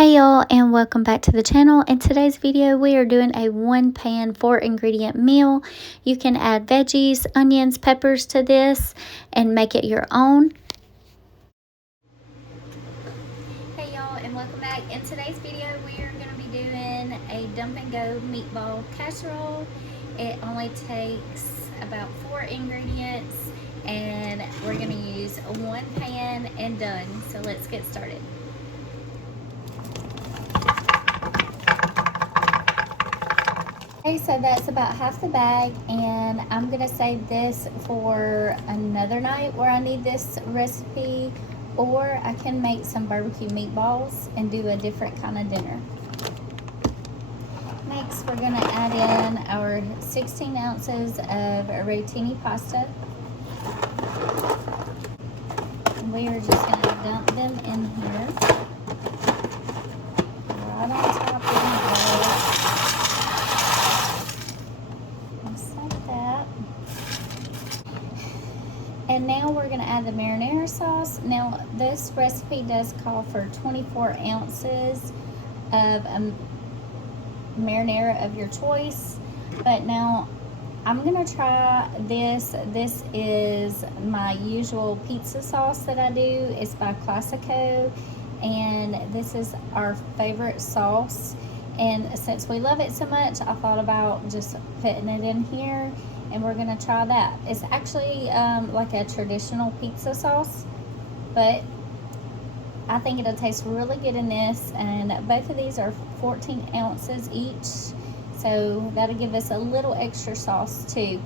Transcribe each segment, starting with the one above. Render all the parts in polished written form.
Hey y'all, and welcome back to the channel. In today's video we are doing a 1-pan 4-ingredient meal. You can add veggies, onions, peppers to this and make it your own. Hey y'all, and welcome back. In today's video we are going to be doing a dump and go meatball casserole. It only takes about 4 ingredients and we're going to use 1 pan and done. So let's get started. Okay, so that's about half the bag, and I'm gonna save this for another night where I need this recipe, or I can make some barbecue meatballs and do a different kind of dinner. Next, we're gonna add in our 16 ounces of rotini pasta. And we are just gonna dump them in here, right on top of the meatballs. And now we're going to add the marinara sauce. Now this recipe does call for 24 ounces of marinara of your choice, but now I'm going to try this. This is my usual pizza sauce that I do. It's by Classico, and this is our favorite sauce, and since we love it so much I thought about just putting it in here, and we're gonna try that. It's actually like a traditional pizza sauce, but I think it'll taste really good in this, and both of these are 14 ounces each, so that'll give us a little extra sauce too.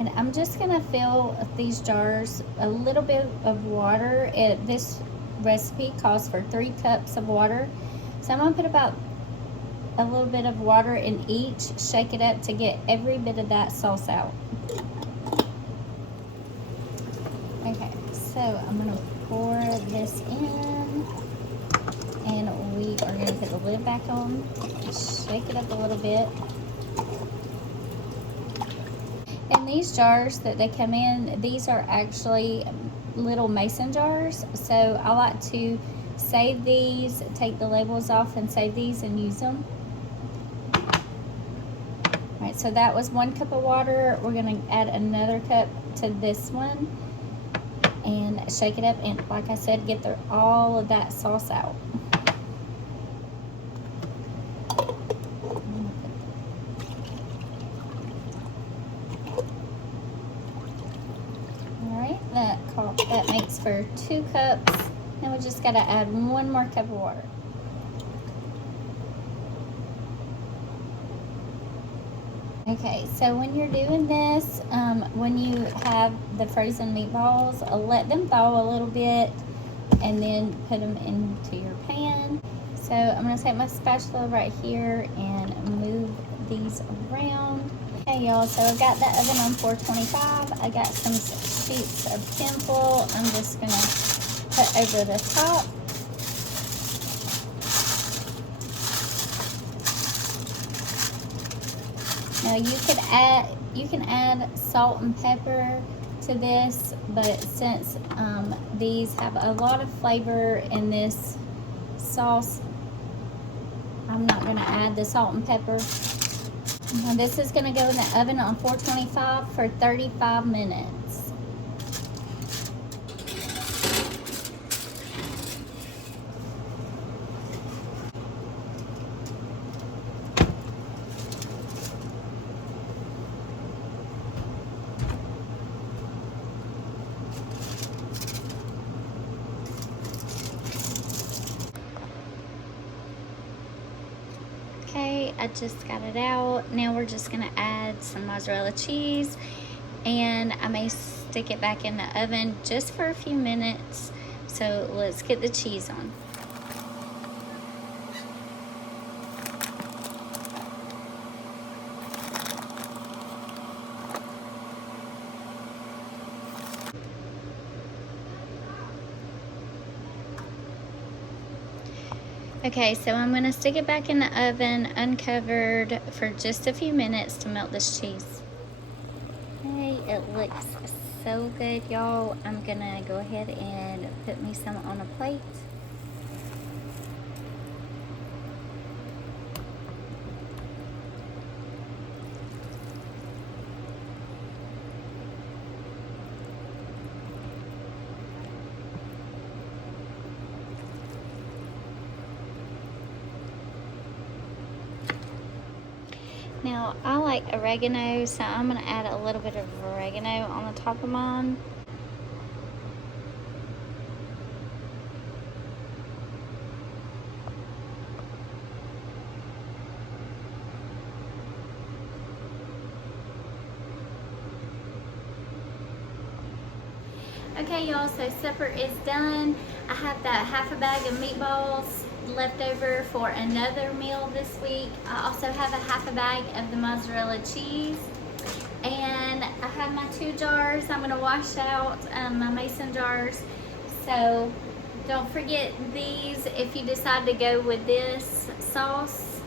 And I'm just gonna fill these jars a little bit of water. This recipe calls for 3 cups of water. So I'm gonna put about a little bit of water in each, shake it up to get every bit of that sauce out. Okay, so I'm gonna pour this in, and we are gonna put the lid back on, shake it up a little bit. And these jars that they come in, these are actually little mason jars, so I like to save these, take the labels off and save these and use them. Alright, so that was 1 cup of water. We're going to add another cup to this one and shake it up, and like I said, get all of that sauce out. That makes for 2 cups. Now we just got to add 1 more cup of water. Okay, so when you're doing this, when you have the frozen meatballs, let them thaw a little bit and then put them into your pan. So I'm going to take my spatula right here and move these around. Okay y'all, so I've got the oven on 425. I got some sheets of tinfoil I'm just going to put over the top. Now you can add salt and pepper to this, but since these have a lot of flavor in this sauce, I'm not going to add the salt and pepper. Now this is going to go in the oven on 425 for 35 minutes. Okay, I just got it out. Now we're just gonna add some mozzarella cheese, and I may stick it back in the oven just for a few minutes. So let's get the cheese on. Okay, so I'm gonna stick it back in the oven uncovered for just a few minutes to melt this cheese. Hey, it looks so good, y'all. I'm gonna go ahead and put me some on a plate. Now, I like oregano, so I'm gonna add a little bit of oregano on the top of mine. Okay, y'all, so supper is done. I have that half a bag of meatballs left over for another meal this week. I also have a half a bag of the mozzarella cheese. And I have my 2 jars. I'm gonna wash out my mason jars. So don't forget these if you decide to go with this sauce.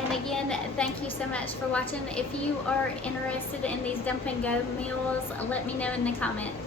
And again, thank you so much for watching. If you are interested in these dump and go meals, let me know in the comments.